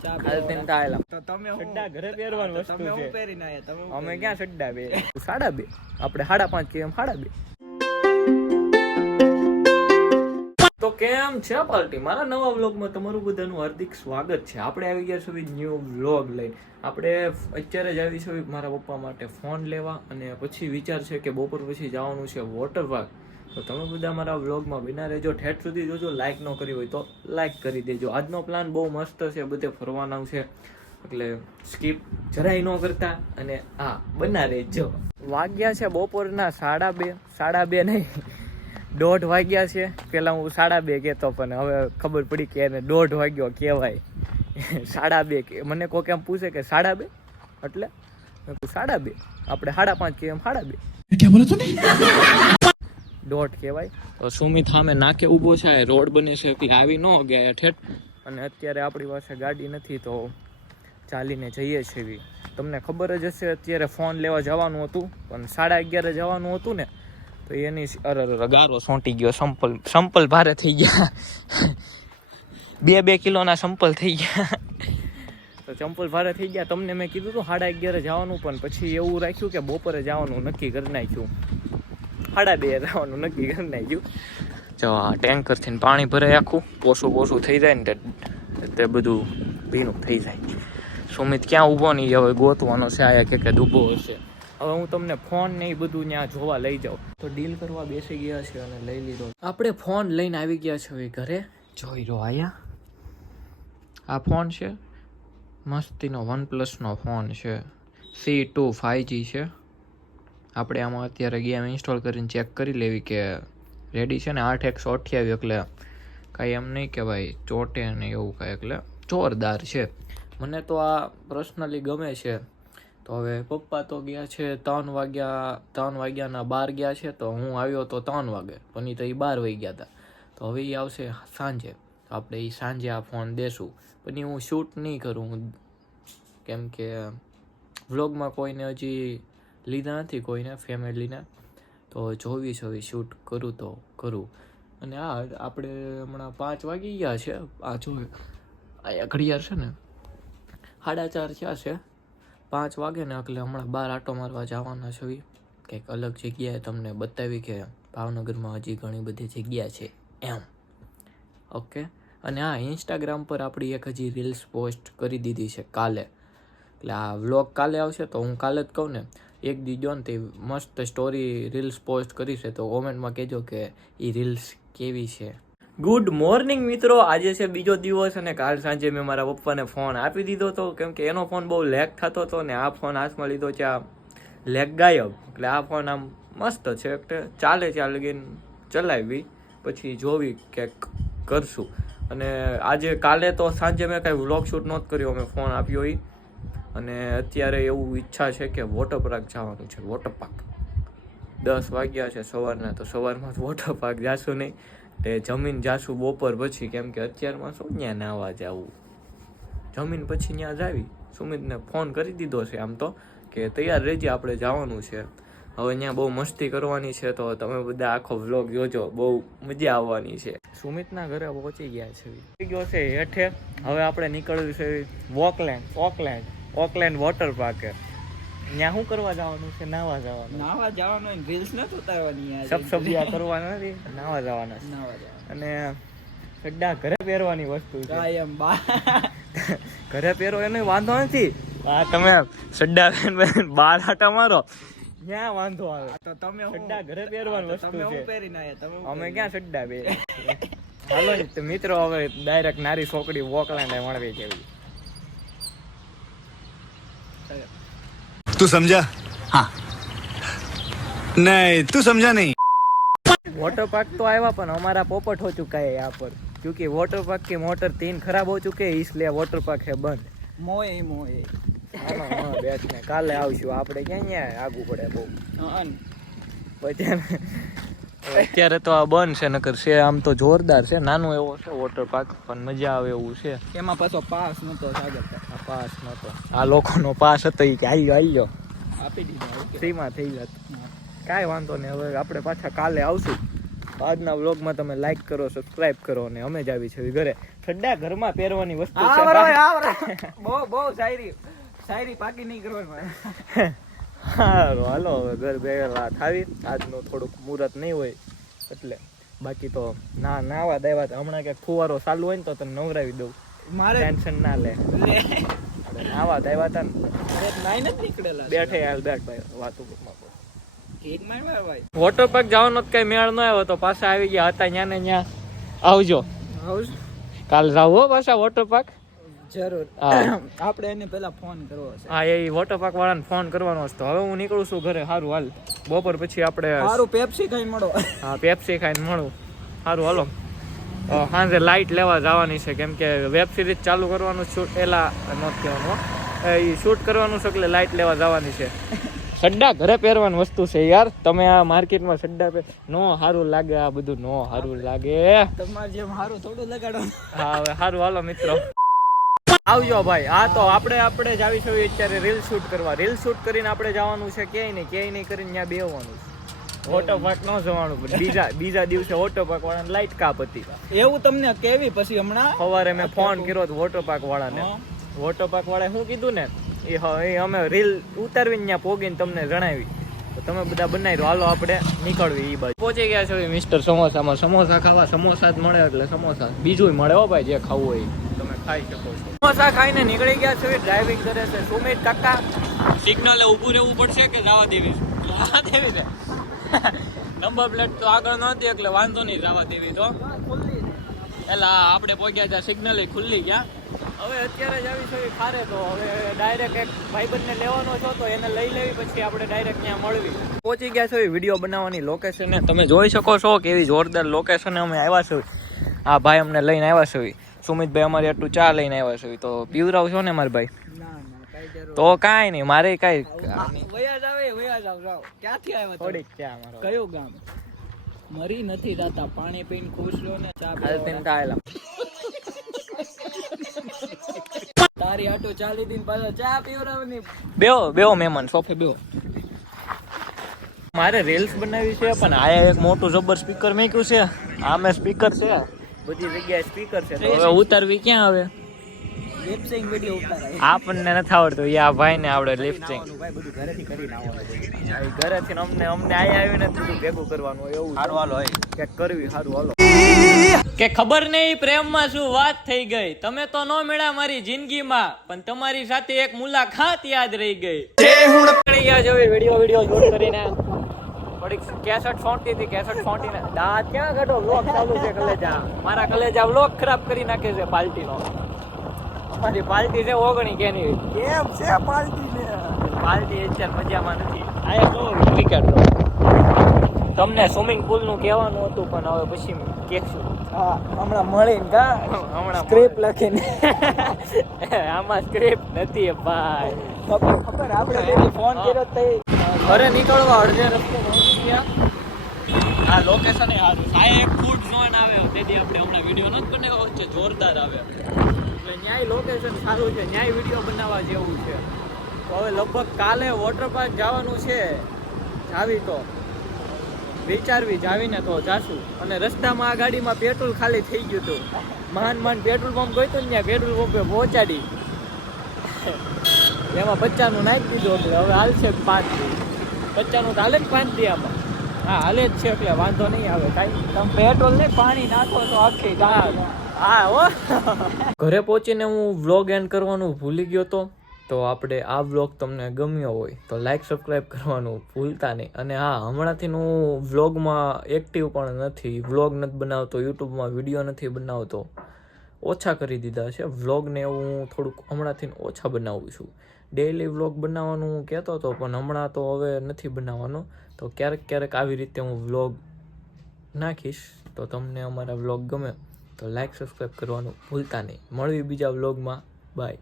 ઘરે પહેરવાની વસ્તુ છે. અમે ક્યાં સડ્ડા બે 2.5 આપણે 5.5 કે એમ 2.5. તો કેમ છે પાર્ટી? મારા નવા વ્લોગમાં તમારું બધાનું હાર્દિક સ્વાગત છે. આપણે આવી ગયા છીએ ન્યૂ વ્લોગ લઈને. આપણે અત્યારે જ આવી છીએ મારા પપ્પા માટે ફોન લેવા, અને પછી વિચાર છે કે બપોર પછી જવાનું છે વોટર પાર્ક. તો તમે બધા મારા વ્લોગમાં બિના રહેજો, ઠેઠ સુધી જોજો. લાઇક ન કરી હોય તો લાઇક કરી દેજો. આજનો પ્લાન બહુ મસ્ત છે, બધે ફરવાનું છે, એટલે સ્કીપ જરાય ન કરતા અને હા બના રહેજો. વાગ્યા છે બપોરના 2:30 નહીં 1:30 વાગ્યા છે. પેલા હું 2:30 કહેતો, પણ હવે ખબર પડી કે એને 1:30 વાગ્યો કહેવાય. 2:30 મને કોઈ કેમ પૂછે કે 2:30 એટલે 2:30 આપણે 5.5 કે એમ 2:30. ક્યાં બોલો તું? 1:30 કહેવાય. તો સુમિત સામે નાકે ઊભો છે, રોડ બને છે એટલે આવી ન ગયા ઠેઠ, અને અત્યારે આપણી પાસે ગાડી નથી તો ચાલીને જઈએ છીએ. તમને ખબર જ હશે અત્યારે ફોન લેવા જવાનું હતું, પણ 11:30 જવાનું હતું ને, તો એની ગારો સોંટી ગયો. સંપલ ભારે થઈ ગયા. 2 કિલોના સંપલ થઈ ગયા. તો ચંપલ ભારે થઈ ગયા. તમને મેં કીધું હતું 11:30 જવાનું, પણ પછી એવું રાખ્યું કે બપોરે જવાનું નક્કી કરી નાખ્યું. 2:30 જવાનું નક્કી કરી નાખ્યું. જો આ ટેન્કરથી પાણી ભરાય, આખું પોસું થઈ જાય ને તે બધું ભીનું થઈ જાય. સુમિત ક્યાં ઊભો નહીં, હવે ગોતવાનો છે. આયા કે ઊભો હશે. હવે હું તમને ફોન ને એ બધું ત્યાં જોવા લઈ જાઉં. તો ડીલ કરવા બેસી ગયા છે અને લઈ લીધો. આપણે ફોન લઈને આવી ગયા છે ઘરે. જોઈ લો આયા આ ફોન છે, મસ્તીનો OnePlusનો ફોન છે. C2 5G છે. આપણે આમાં અત્યારે ગેમ ઇન્સ્ટોલ કરીને ચેક કરી લેવી કે રેડી છે ને. 8/128 એટલે કાંઈ એમ નહીં કે ભાઈ ચોટે ને એવું કાંઈ, એટલે જોરદાર છે. મને તો આ પર્સનલી ગમે છે. તો હવે પપ્પા તો ગયા છે 3 વાગ્યાના 12 ગયા છે. તો હું આવ્યો તો 3 વાગે, પણ તો એ 12 વાગ્યા હતા. તો હવે એ આવશે સાંજે. આપણે એ સાંજે આ ફોન દેશું, પણ એ હું શૂટ નહીં કરું, કેમ કે વ્લોગમાં કોઈને હજી લીધા નથી, કોઈને ફેમિલીને. તો જોવીશ હવે શૂટ કરું તો કરું. અને હા, આપણે હમણાં 5 વાગી ગયા છે. આ જો અહીંયા ઘડિયાળ છે ને, 4:30 થયા છે. 5 વાગે ને એટલે હમણાં બહાર આટો મારવા જવાના છે. કંઈક અલગ જગ્યાએ તમને બતાવી કે ભાવનગરમાં હજી ઘણી બધી જગ્યા છે એમ. ઓકે. અને હા, ઇન્સ્ટાગ્રામ પર આપણી એક હજી રીલ્સ પોસ્ટ કરી દીધી છે કાલે. એટલે આ વ્લોગ કાલે આવશે તો હું કાલે જ કહું ને, એક દી જો ને તે મસ્ત સ્ટોરી રીલ્સ પોસ્ટ કરી છે. તો કોમેન્ટમાં કહેજો કે એ રીલ્સ કેવી છે. ગુડ મોર્નિંગ મિત્રો. આજે છે બીજો દિવસ, અને કાલ સાંજે મેં મારા પપ્પાને ફોન આપી દીધો હતો, કેમ કે એનો ફોન બહુ લેગ થતો હતો ને આ ફોન હાથમાં લીધો છે, આ લેગ ગાયબ. એટલે આ ફોન આમ મસ્ત છે, એટલે ચાલે લગીને ચલાવી, પછી જોવી કંઈક કરશું. અને આજે કાલે તો સાંજે મેં કાંઈ વ્લોગ શૂટ નહોતો કર્યો, મેં ફોન આપ્યો એ. અને અત્યારે એવું ઈચ્છા છે કે વોટર પાર્ક જવાનું છે. વોટર પાર્ક 10 વાગ્યા છે સવારના, તો સવારમાં વોટર પાર્ક જાશું નહીં, તે જમીન જાશું બપોર પછી, કેમ કે અત્યારમાં શું ત્યાં નાહવા જવું. જમીન પછી ત્યાં જાવી. સુમિતને ફોન કરી દીધો છે આમ તો, કે તૈયાર રહેજે આપણે જવાનું છે. હવે ત્યાં બહુ મસ્તી કરવાની છે, તો તમે બધા આખો વ્લોગ જોજો, બહુ મજા આવવાની છે. સુમિતના ઘરે પહોંચી ગયા છે. ગયો છે હેઠે. હવે આપણે નીકળ્યું છે ઓકલેન્ડ વોટર પાર્ક. ત્યાં શું કરવા જવાનું છે? નાવા જવાનું. રીલ્સ નથી ઉતારવાની, સબસબિયા કરવાના નથી, નાવા જવાના. અને સડ્ડા ઘરે પહેરવાની વસ્તુ છે. ઘરે પહેરો એનો વાંધો નથી. આ તમે સડ્ડા બાર આટા મારો ક્યાં વાંધો આવે. તો તમે સડ્ડા ઘરે પહેરવાની વસ્તુ છે. અમે ક્યાં સડ્ડા બે. હાલો મિત્રો, હવે ડાયરેક્ટ નારી છોકરી ઓકલેન્ડ મળવી જેવી. तू समझा? हाँ नहीं तू समझा नहीं. वाटर पार्क तो आया, पर हमारा पोपट हो चुका है यहाँ पर, क्योंकि वाटर पार्क के मोटर 3 खराब हो चुके हैं, इसलिए वाटर पार्क है बंद. मोए બેસને કાલે આવશું આપણે. ક્યાં આગું પડે બહુ. અત્યારે તો આ બંધ છે, નકર છે આમ તો જોરદાર છે. નાનું એવો છે વોટર પાર્ક, પણ મજા આવે એવું છે. એમાં પાછો પાસ નતો. પાસ નતો. આ લોકોનો પાસ હતો એ કે આલ્યો આપી દીધો, ફ્રીમાં થઈ જતો. કાંઈ વાંધો નહીં. હવે આપણે પાછા કાલે આવશું. આજના વ્લોગમાં તમે લાઈક કરો, સબસ્ક્રાઇબ કરો અને અમે જ આવી છે ઘરે. ઠંડા ઘરમાં પહેરવાની વસ્તુ છે. બહુ શાયરી પાકી નહીં કરવાની. હારું હાલો હવે ઘર ભેગા થાવી. આજનું થોડુંક મુહૂર્ત નહીં હોય એટલે, બાકી તો નાવા દેવા હમણાં ક્યાંક ફુવારો ચાલુ હોય ને તો તને નવરાવી દઉં, મારે ટેન્શન ના લે. નાવા દેવા હતા ને નાઈ નથી નીકળેલા. બેઠે હાલ બેઠ ભાઈ વાતો કેક મારવા ભાઈ. વોટર પાર્ક જવાનો કઈ મેળ ન આવ્યો તો પાછા આવી ગયા હતા ન્યા ને ન્યા. આવજો કાલ જાવ હો પાછા વોટર પાર્ક. જરૂર. હા. આપણે એને પેલા ફોન કરવો છે. હા એ વોટર પાર્ક વાળાને ફોન કરવાનો હતો. હવે હું નીકળું છું ઘરે. સારું હાલ, બપોર પછી આપણે સારું પેપ્સી ખાઈને મળો. હા પેપ્સી ખાઈને મળું. સારું હાલો. સાંજે લાઇટ લેવા જવાની છે કેમ કે વેબ સિરીઝ ચાલુ કરવાનું શૂટ એલા નથી કહેવાનું, એ શૂટ કરવાનું છે એટલે લાઇટ લેવા જવાની છે. સડ્ડા ઘરે પહેરવાની વસ્તુ છે યાર. તમે આ માર્કેટમાં સડ્ડા પહેર નો સારું લાગે, આ બધું નો સારું લાગે. તમારે જેમ સારું થોડું લગાડો. હા હવે સારું હાલો મિત્રો આવજો ભાઈ. હા તો આપણે જ આવી છીએ અત્યારે રીલ શૂટ કરવા. રીલ શૂટ કરીને આપણે જવાનું છે ક્યાંય નહીં કરીને ત્યાં બેહવાનું છે. વોટર પાર્ક ન જવાનું પણ બીજા દિવસે વોટર પાર્ક વાળાને લાઇટ કાપ હતી. એવું તમને કેવી પછી હમણાં સવારે મેં ફોન કર્યો હતો વોટર પાર્ક વાળાને. વોટર પાર્ક વાળાએ શું કીધું ને એ અમે રીલ ઉતારવીને ત્યાં પોગીને તમને જણાવી. તો તમે બધા બનાવી દો. હાલો આપણે નીકળવી એ બાજુ. પહોંચી ગયા છો મિસ્ટર સમોસામાં. સમોસા ખાવા સમોસા જ મળે એટલે સમોસા બીજું મળે હો ભાઈ. જે ખાવું હોય તમે ખાઈ શકો છો. સમોસા ખાઈને નીકળી ગયા છો. ડ્રાઇવિંગ કરે છે સુમિત કાકા. સિગ્નલે ઊભું રહેવું પડશે કે જવા દેવી? જવા દેવી ને. નંબર પ્લેટ તો આગળ નહોતી એટલે વાંધો નહીં જવા દેવી તો. એટલે આપણે પહોંચ્યા ત્યાં સિગ્નલ ખુલ્લી ગયા. હવે અત્યારે જ આવી છે ખારે તો હવે ડાયરેક્ટ એક ભાઈબંધને લેવાનો છો તો એને લઈ લેવી પછી આપણે ડાયરેક્ટ ત્યાં મળવી. પહોંચી ગયા છો વિડીયો બનાવવાની લોકેશને. તમે જોઈ શકો છો કેવી જોરદાર લોકેશને અમે આવ્યા છો. આ ભાઈ અમને લઈને આવ્યા છે. સુમિતભાઈ અમારી આટલું ચા લઈને આવ્યા છે તો પીવરાવ છો ને મારા ભાઈ? તો કાંઈ નહીં મારે કાંઈ ક્યાંથી આવ્યા થોડીક ચા મારો. કયું ગામ? મરી નથી જાતા, પાણી પીને ખુશ લો ને ચા તારી આટો ચાલી દિન પાછા ચા પીવરાવની. બેહો મહેમાન સોફે બેહો. મારે રીલ્સ બનાવી છે પણ આયા એક મોટું જબર સ્પીકર મૂક્યું છે. આમે સ્પીકર છે, બધી જગ્યાએ સ્પીકર છે. તો હવે ઉતારવી ક્યાં આવે? લિપસિંગ વિડિયો ઉતારાય. આપણને નથી આવડતું. યા ભાઈ ને આવડે લિપસિંગ. ભાઈ બધું ઘરેથી કરીને આવવાનું. ઘરેથી અમને આયા આવીને બધું ભેગું કરવાનું હોય એવું. હારું હાલો કે કરવી. સારું હાલો. કે ખબર નહીં પ્રેમમાં શું વાત થઈ ગઈ. તમે તો ન મળ્યા મારી જિંદગીમાં પણ તમારી સાથે એક મુલાકાત યાદ રહી ગઈ. વિડીયો શૂટ કરીને થોડીક કેસેટ ફોંટી હતી. કેસેટ ફોંટીને દાંત ક્યાં કાઢો. વ્લોગ ચાલુ છે કલેજા. મારા કલેજા વ્લોગ ખરાબ કરી નાખે છે પાર્ટીનો. મારી પાર્ટી છે ઓગણી કેની. કેમ છે પાર્ટી ને? પાર્ટી અત્યારે મજામાં નથી. આયા જો ક્રિકેટ તમને સ્વિમિંગ પુલ નું કહેવાનું હતું પણ હવે પછી કહેશું. હા હમણાં મળીને કા હમણાં સ્ક્રિપ્ટ લખીને. આમાં સ્ક્રિપ્ટ નથી ભાઈ. ખબર આપણે ફોન કર્યો તો ઘરે નીકળવા અડધે રસ્તે પહોંચી ગયા. આ લોકેશન સારું. આ એક ફૂડ ઝોન આવે તેથી આપણે હમણાં વિડીયો નથી બનાવ્યો વચ્ચે જોરદાર આવે એટલે ન્યાય લોકેશન સારું છે. ન્યાય વિડીયો બનાવવા જેવું છે. તો હવે લગભગ કાલે વોટર પાર્ક જવાનું છે. જાવી તો વિચારવી જાવીને તો જાશું. અને રસ્તામાં આ ગાડીમાં પેટ્રોલ ખાલી થઈ ગયું હતું. માંડ પેટ્રોલ પંપ ગયું હતું ને ત્યાં પેટ્રોલ પંપે પહોંચાડી એમાં 50નું નાખી દીધું એટલે હવે હાલશે 5 દી. 50નું તો હાલે જ 5 દી આમાં. હા હાલે જ છે એટલે વાંધો નહીં આવે કાંઈ. તમે પેટ્રોલ ને પાણી નાખો તો આખી હા હો. ઘરે પહોંચીને હું વ્લોગ એન્ડ કરવાનું ભૂલી ગયો તો આપણે આ વ્લોગ તમને ગમ્યો હોય તો લાઈક સબસ્ક્રાઈબ કરવાનું ભૂલતા નહીં. અને હા હમણાંથી હું વ્લોગમાં એક્ટિવ પણ નથી. વ્લોગ નથી બનાવતો, યુટ્યુબમાં વિડીયો નથી બનાવતો. ઓછા કરી દીધા છે વ્લોગને. હું થોડુંક હમણાંથી ઓછા બનાવું છું. ડેઈલી વ્લોગ બનાવવાનું હું કહેતો હતો પણ હમણાં તો હવે નથી બનાવવાનો. તો ક્યારેક આવી રીતે હું વ્લોગ નાખીશ. તો તમને અમારા વ્લોગ ગમે તો લાઈક સબસ્ક્રાઈબ કરવાનું ભૂલતા નહીં. મળવી બીજા વ્લોગમાં. બાય.